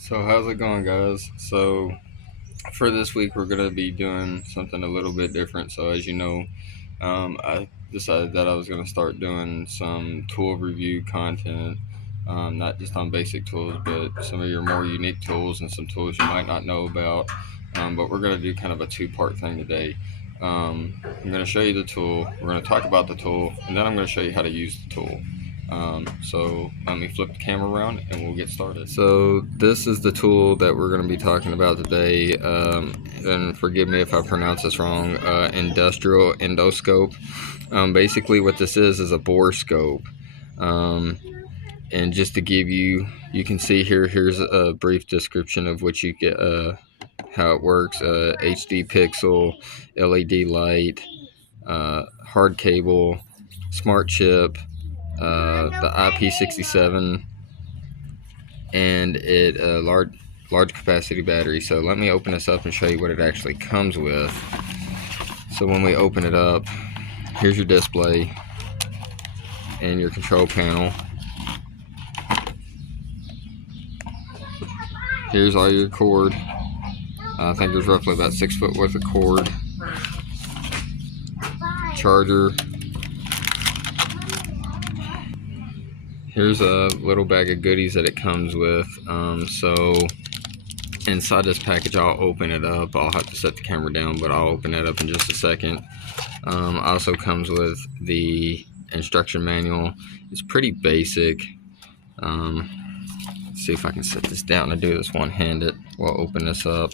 So how's it going, guys? So for this week, we're gonna be doing something a little bit different. So as you know, I decided that I was gonna start doing some tool review content, not just on basic tools, but some of your more unique tools and some tools you might not know about. But we're gonna do kind of a two-part thing today. I'm gonna show you the tool. We're gonna talk about the tool, and then I'm gonna show you how to use the tool. So let me flip the camera around and we'll get started. So this is the tool that we're going to be talking about today. And forgive me if I pronounce this wrong. Industrial endoscope. Basically what this is a bore scope. And just to give you, you can see here's a brief description of what you get, how it works. HD pixel, LED light, hard cable, smart chip, the IP67, and it large capacity battery. So let me open this up and show you what it actually comes with. So when we open it up, here's your display and your control panel. Here's all your cord. I think there's roughly about 6 foot worth of cord. Charger. Here's a little bag of goodies that it comes with. So inside this package, I'll open it up. I'll have to set the camera down, but I'll open it up in just a second. Also comes with the instruction manual. It's pretty basic. Let's see if I can set this down and do this one-handed. We'll open this up.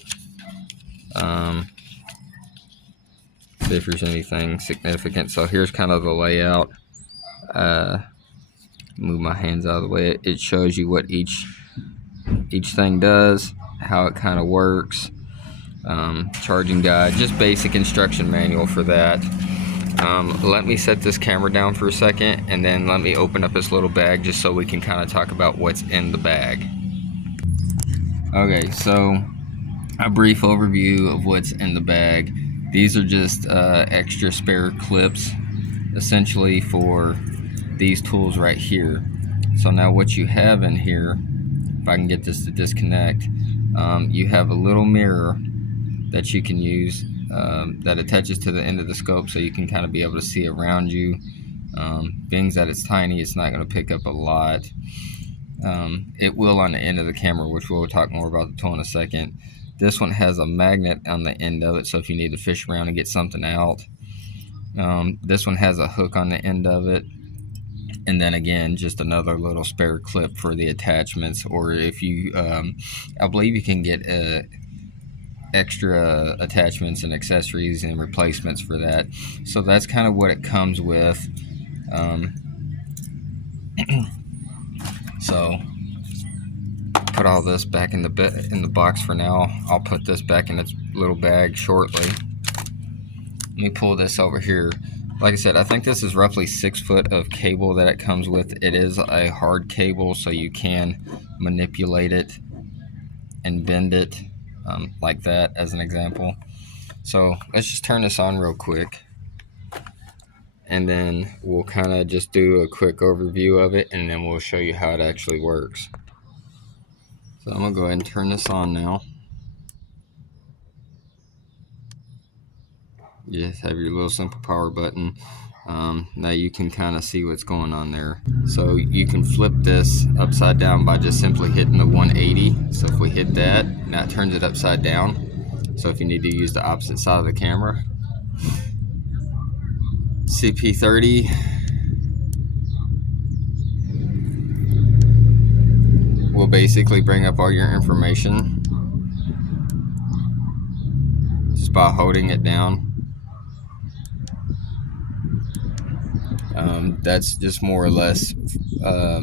See if there's anything significant. So here's kind of the layout. Move my hands out of the way. It shows you what each thing does, how it kind of works. Charging guide, just basic instruction manual for that. Let me set this camera down for a second, and then let me open up this little bag just so we can kind of talk about what's in the bag. Okay, so a brief overview of what's in the bag. These are just extra spare clips, essentially for these tools right here. So now what you have in here, if I can get this to disconnect, you have a little mirror that you can use that attaches to the end of the scope, so you can kind of be able to see around you. Being that it's tiny, it's not going to pick up a lot. It will on the end of the camera, which we'll talk more about the tool in a second. This one has a magnet on the end of it, so if you need to fish around and get something out. This one has a hook on the end of it, and then again, just another little spare clip for the attachments. Or if you, I believe you can get extra attachments and accessories and replacements for that. So that's kind of what it comes with. So put all this back in the box for now. I'll put this back in its little bag shortly. Let me pull this over here. Like I said, I think this is roughly 6 foot of cable that it comes with. It is a hard cable, so you can manipulate it and bend it like that, as an example. So let's just turn this on real quick, and then we'll kind of just do a quick overview of it, and then we'll show you how it actually works. So I'm gonna go ahead and turn this on now. You just have your little simple power button. Now you can kind of see what's going on there. So you can flip this upside down by just simply hitting the 180. So if we hit that, now it turns it upside down. So if you need to use the opposite side of the camera. CP30. Will basically bring up all your information just by holding it down. That's just more or less, I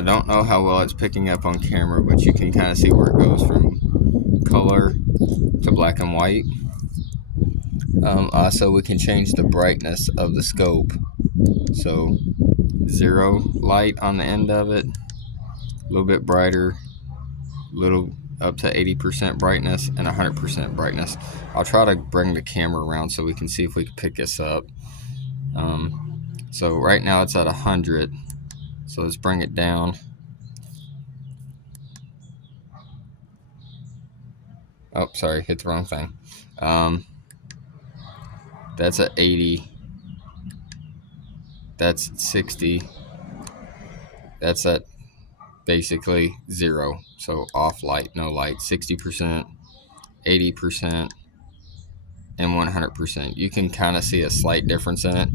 don't know how well it's picking up on camera, but you can kind of see where it goes from color to black and white. Also, we can change the brightness of the scope. So 0 light on the end of it, a little bit brighter, little up to 80% brightness, and 100% brightness. I'll try to bring the camera around so we can see if we can pick this up. So right now it's at 100, so let's bring it down. Oh, sorry, hit the wrong thing. That's at 80. That's at 60. That's at basically 0. So off light, no light. 60%, 80%, and 100%. You can kind of see a slight difference in it.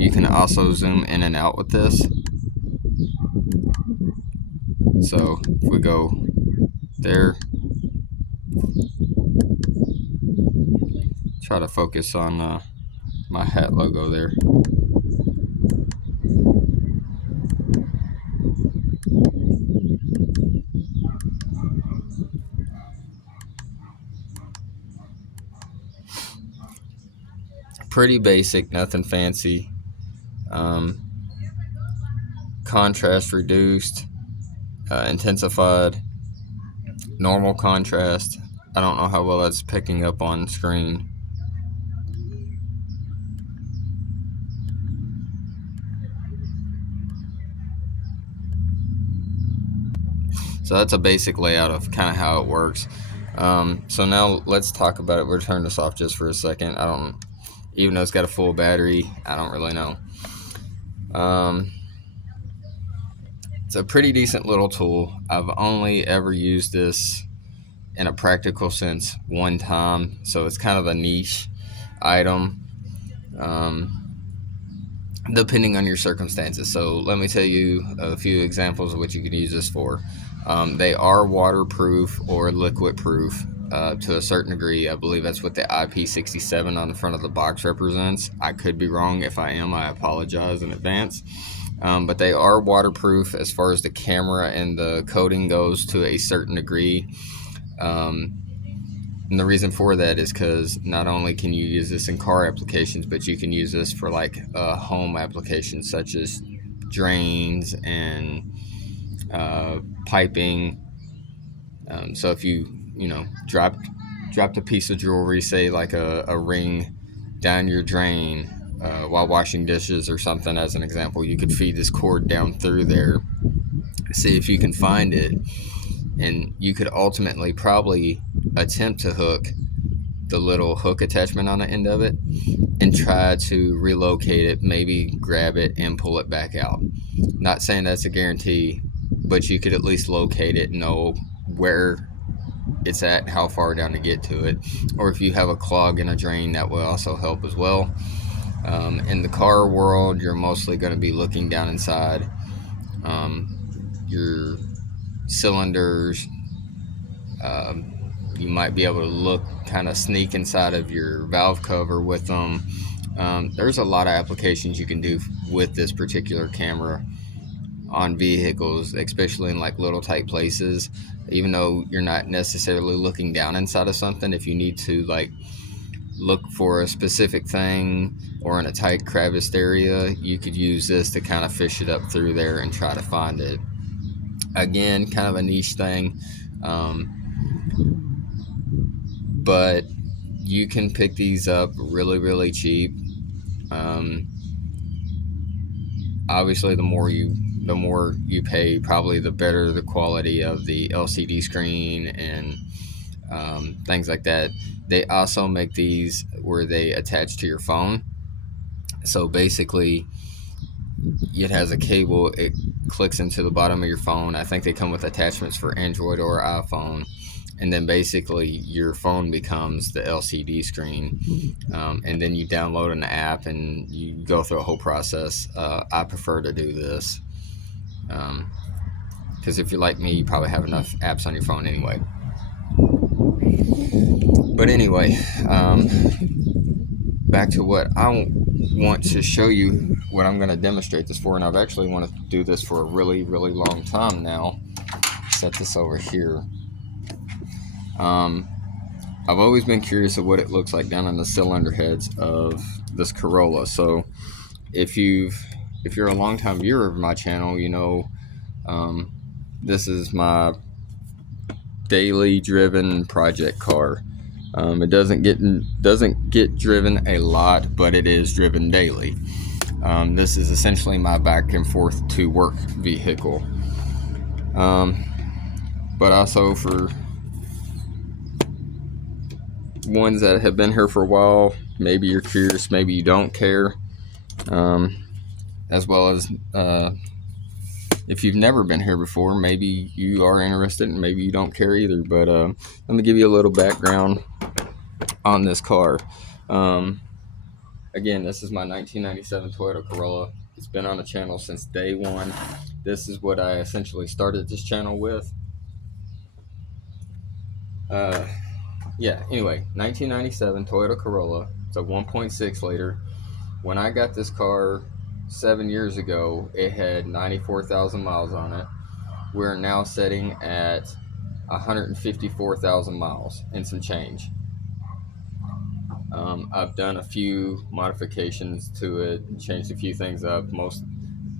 You can also zoom in and out with this. So if we go there, try to focus on my hat logo there. Pretty basic, nothing fancy. Contrast reduced, intensified, normal contrast. I don't know how well that's picking up on screen. So that's a basic layout of kind of how it works. So now let's talk about it. We'll turn this off just for a second. Even though it's got a full battery, I don't really know. It's a pretty decent little tool. I've only ever used this in a practical sense one time, so it's kind of a niche item, depending on your circumstances. So let me tell you a few examples of what you can use this for. They are waterproof or liquid proof to a certain degree. I believe that's what the IP67 on the front of the box represents. I could be wrong. If I am, I apologize in advance. But they are waterproof as far as the camera and the coating goes to a certain degree. And the reason for that is because not only can you use this in car applications, but you can use this for like home applications such as drains and piping. So if you dropped a piece of jewelry, say like a ring, down your drain while washing dishes or something, as an example, you could feed this cord down through there, see if you can find it, and you could ultimately probably attempt to hook the little hook attachment on the end of it and try to relocate it, maybe grab it and pull it back out. Not saying that's a guarantee, but you could at least locate it, know where it's at, how far down to get to it. Or if you have a clog in a drain, that will also help as well. In the car world, you're mostly going to be looking down inside your cylinders. You might be able to look, kind of sneak inside of your valve cover with them. There's a lot of applications you can do with this particular camera on vehicles, especially in like little tight places. Even though you're not necessarily looking down inside of something, if you need to like look for a specific thing or in a tight crevice area, you could use this to kind of fish it up through there and try to find it. Again, kind of a niche thing, but you can pick these up really, really cheap. Obviously, the more you pay, probably the better the quality of the LCD screen and things like that. They also make these where they attach to your phone. So basically, it has a cable. It clicks into the bottom of your phone. I think they come with attachments for Android or iPhone. And then basically your phone becomes the LCD screen. And then you download an app and you go through a whole process. I prefer to do this. Because if you're like me, you probably have enough apps on your phone anyway. But anyway, back to what I want to show you, what I'm going to demonstrate this for, and I've actually wanted to do this for a really, really long time now. Set this over here. I've always been curious of what it looks like down on the cylinder heads of this Corolla. So if you're a longtime viewer of my channel, you know this is my daily driven project car. It doesn't get driven a lot, but it is driven daily. This is essentially my back and forth to work vehicle, but also for ones that have been here for a while, maybe you're curious, maybe you don't care, as well as if you've never been here before, maybe you are interested and maybe you don't care either. But let me give you a little background on this car. Again, this is my 1997 Toyota Corolla. It's been on the channel since day one. This is what I essentially started this channel with. Anyway, 1997 Toyota Corolla. It's a 1.6 liter. When I got this car 7 years ago, it had 94,000 miles on it. We're now sitting at 154,000 miles and some change. I've done a few modifications to it, changed a few things up.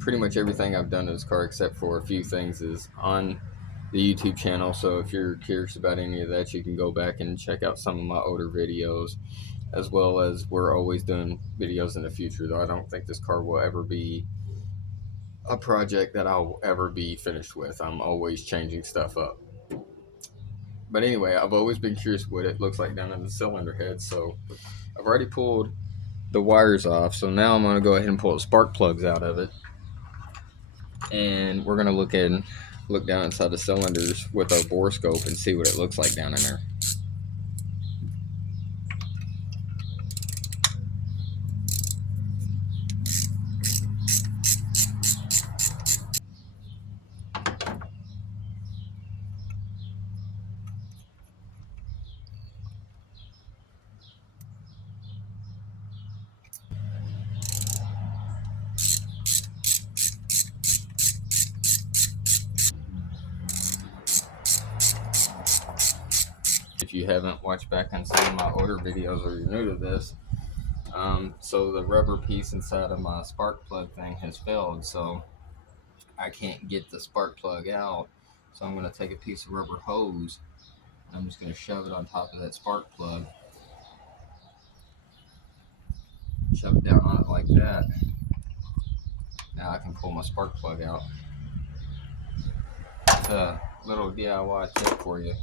Pretty much everything I've done to this car, except for a few things, is on the YouTube channel. So if you're curious about any of that, you can go back and check out some of my older videos, as well as we're always doing videos in the future. Though I don't think this car will ever be a project that I'll ever be finished with. I'm always changing stuff up. But anyway, I've always been curious what it looks like down in the cylinder head. So I've already pulled the wires off. So now I'm going to go ahead and pull the spark plugs out of it. And we're going to look down inside the cylinders with our borescope and see what it looks like down in there. If you haven't watched back on some of my older videos or you're new to this, so the rubber piece inside of my spark plug thing has failed, so I can't get the spark plug out. So I'm going to take a piece of rubber hose and I'm just going to shove it on top of that spark plug, shove it down on it like that. Now I can pull my spark plug out. It's a little DIY tip for you.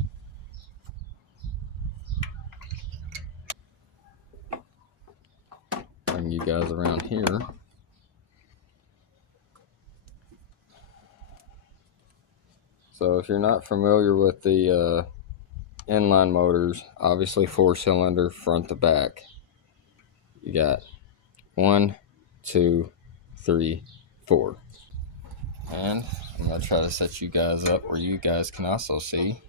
Bring you guys around here. So if you're not familiar with the inline motors, obviously 4-cylinder front to back. You got 1, 2, 3, 4. And I'm going to try to set you guys up where you guys can also see.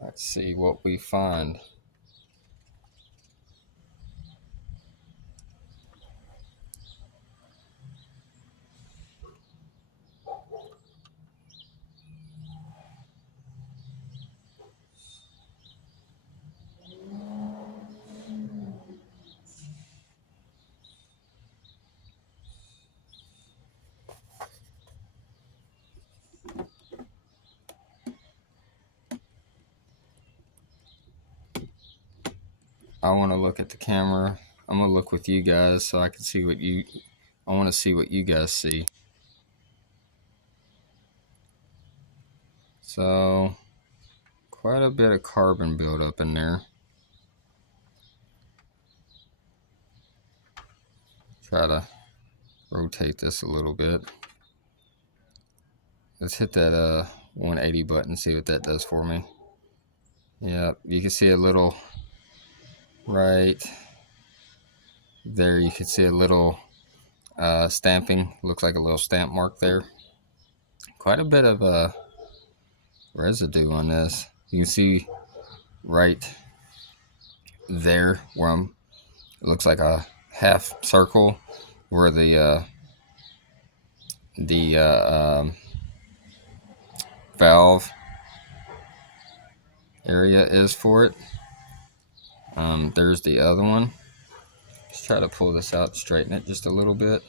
Let's see what we find. I want to look at the camera. I'm going to look with you guys so I can see I want to see what you guys see. So, quite a bit of carbon buildup in there. Try to rotate this a little bit. Let's hit that 180 button, see what that does for me. Yeah, you can see a little right there. You can see a little stamping. Looks like a little stamp mark there. Quite a bit of residue on this. You can see right there where it looks like a half circle where the valve area is for it. There's the other one. Let's try to pull this out, straighten it just a little bit.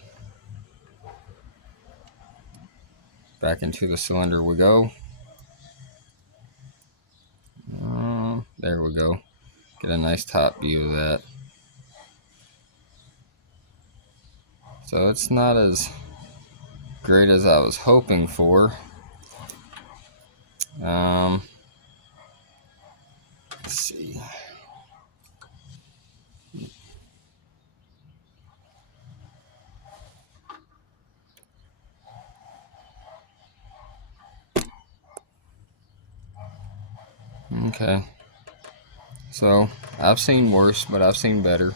Back into the cylinder we go. There we go. Get a nice top view of that. So it's not as great as I was hoping for. Okay, so I've seen worse, but I've seen better.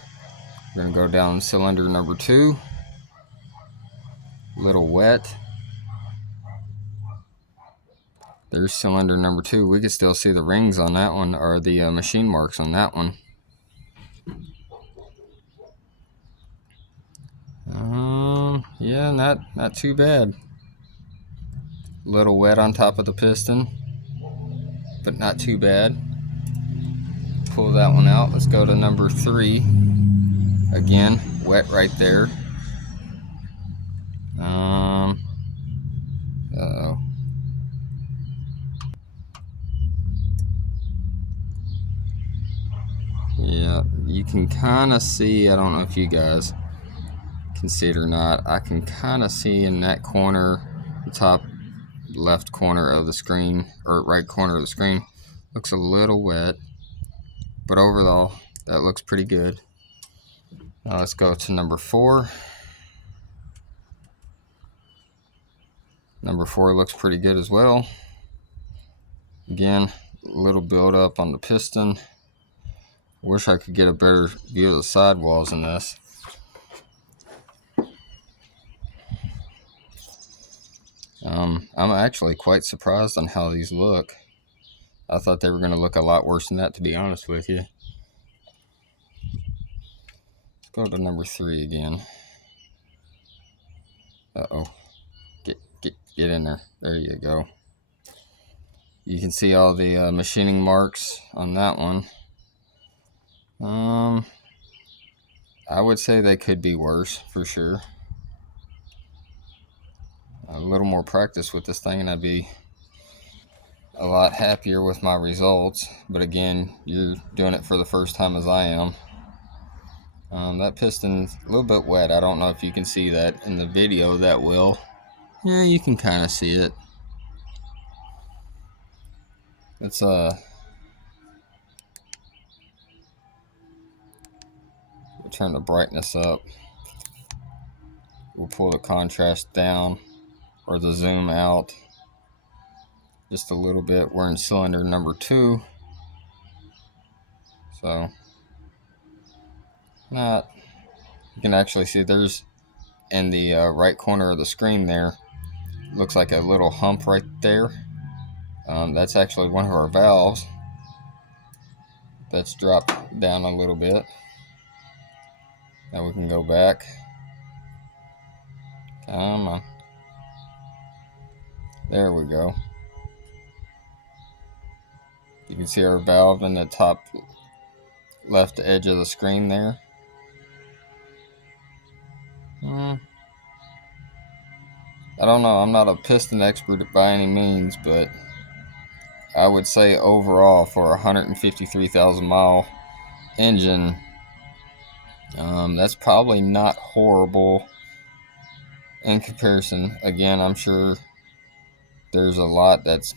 We're gonna go down cylinder number 2. A little wet. There's cylinder number 2. We can still see the rings on that one, or the machine marks on that one. Yeah, not too bad. A little wet on top of the piston, but not too bad. Pull that one out. Let's go to number 3. Again, wet right there. Uh-oh. Yeah, you can kind of see, I don't know if you guys can see it or not, I can kind of see in that corner, the top left corner of the screen, or right corner of the screen, looks a little wet, but overall, that looks pretty good. Now let's go to number 4. Number 4 looks pretty good as well. Again, a little buildup on the piston. Wish I could get a better view of the sidewalls in this. I'm actually quite surprised on how these look. I thought they were going to look a lot worse than that, to be honest with you. Let's go to number 3 again. Uh-oh. Get in there. There you go. You can see all the machining marks on that one. I would say they could be worse, for sure. A little more practice with this thing and I'd be a lot happier with my results. But again, you're doing it for the first time as I am. That piston's a little bit wet. I don't know if you can see that in the video. That will. Yeah, you can kind of see it. It's we'll turn the brightness up. We'll pull the contrast down, or the zoom out just a little bit. We're in cylinder number 2, so not, you can actually see there's in the right corner of the screen there, looks like a little hump right there. That's actually one of our valves that's dropped down a little bit. Now we can go back. Come on. There we go. You can see our valve in the top left edge of the screen there. I don't know. I'm not a piston expert by any means, but I would say overall for a 153,000 mile engine, that's probably not horrible in comparison. Again, I'm sure there's a lot that's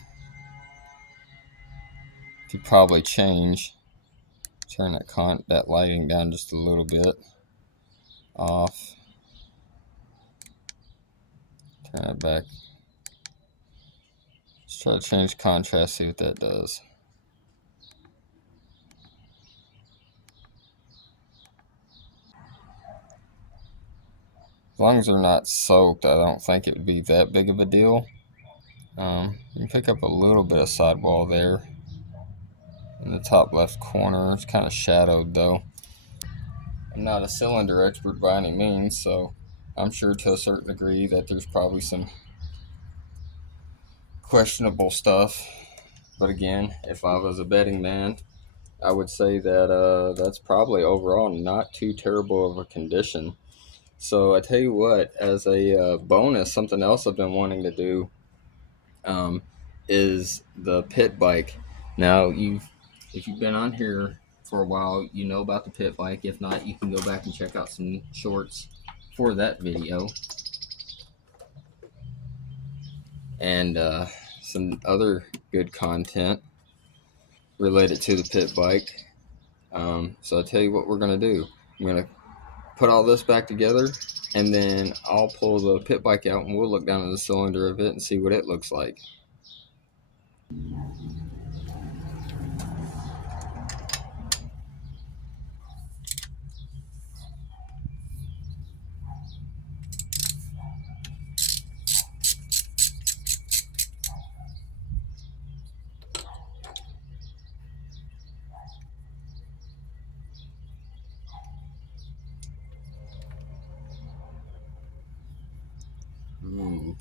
could probably change. Turn that lighting down just a little bit. Off. Turn it back. Let's try to change contrast, see what that does. As long as they're not soaked, I don't think it would be that big of a deal. You can pick up a little bit of sidewall there in the top left corner. It's kind of shadowed though. I'm not a cylinder expert by any means, so I'm sure to a certain degree that there's probably some questionable stuff. But again, if I was a betting man, I would say that that's probably overall not too terrible of a condition. So I tell you what, as a bonus, something else I've been wanting to do is the pit bike. Now, if you've been on here for a while, you know about the pit bike. If not, you can go back and check out some shorts for that video. And some other good content related to the pit bike. So I'll tell you what we're going to do. I'm going to put all this back together, and then I'll pull the pit bike out and we'll look down at the cylinder of it and see what it looks like. Ooh.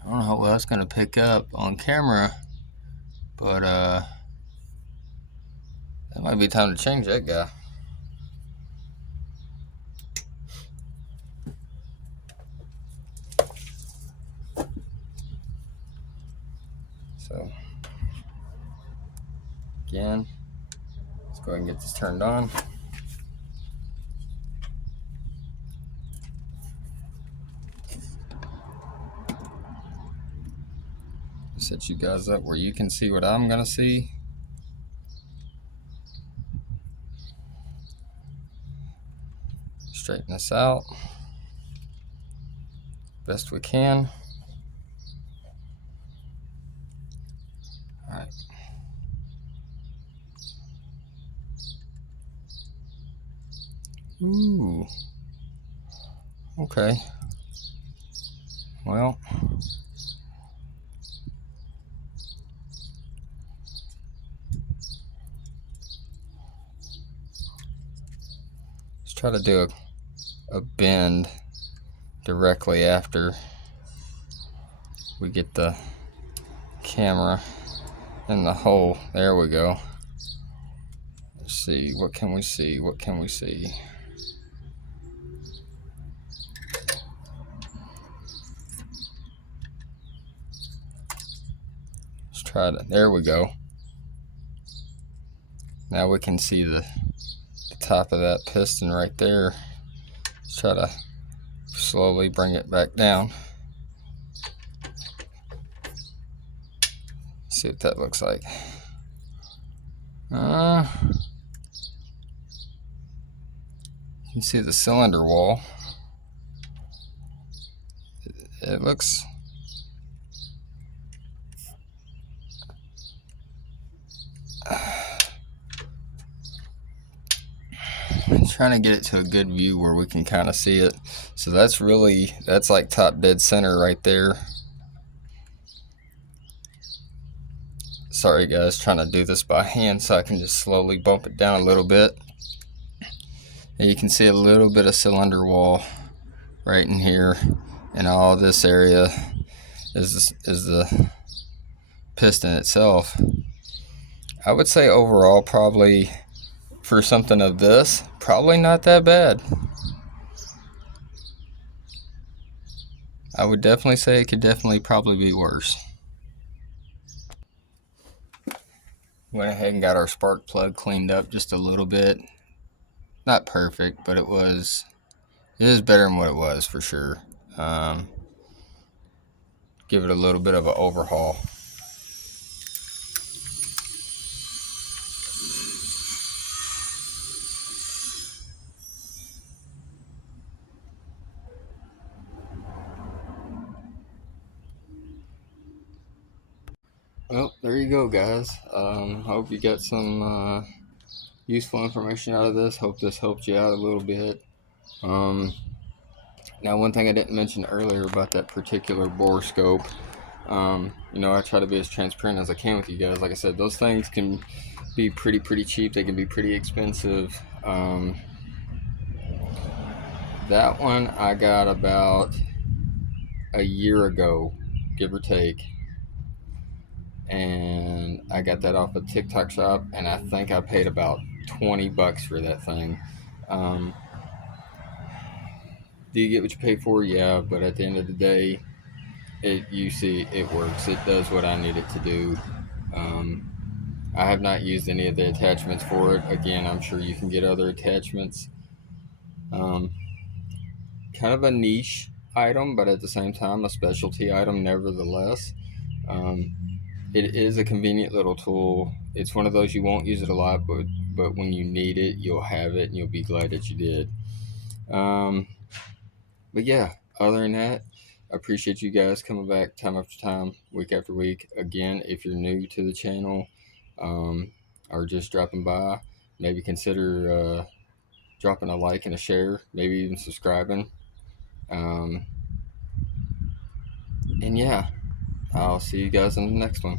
I don't know how well it's going to pick up on camera, but that might be time to change that guy. So, again, let's go ahead and get this turned on. Set you guys up where you can see what I'm going to see. Straighten this out best we can. All right. Ooh. Okay. Well, let's try to do a bend directly after we get the camera in the hole. There we go. Let's see, what can we see? What can we see? Let's try to, there we go. Now we can see the top of that piston right there. Let's try to slowly bring it back down. See what that looks like. You can see the cylinder wall. It looks I'm trying to get it to a good view where we can kind of see it. So that's like top dead center right there. Sorry guys, trying to do this by hand so I can just slowly bump it down a little bit. And you can see a little bit of cylinder wall right in here, and all this area is the piston itself. I would say overall, probably for something of this, probably not that bad. I would definitely say it could probably be worse. Went ahead and got our spark plug cleaned up just a little bit. Not perfect, but it is better than what it was for sure. Give it a little bit of an overhaul. Well, there you go, guys. Hope you got some useful information out of this. Hope this helped you out a little bit. Now, one thing I didn't mention earlier about that particular bore scope, I try to be as transparent as I can with you guys. Like I said, those things can be pretty cheap. They can be pretty expensive. That one I got about a year ago, give or take. And I got that off a TikTok shop, and I think I paid about $20 for that thing. Do you get what you pay for? Yeah, but at the end of the day, you see it works. It does what I need it to do. I have not used any of the attachments for it. Again, I'm sure you can get other attachments. Kind of a niche item, but at the same time a specialty item nevertheless. It is a convenient little tool. It's one of those you won't use it a lot, but when you need it, you'll have it and you'll be glad that you did. But yeah, other than that, I appreciate you guys coming back time after time, week after week. Again, if you're new to the channel, or just dropping by, maybe consider dropping a like and a share, maybe even subscribing. And yeah, I'll see you guys in the next one.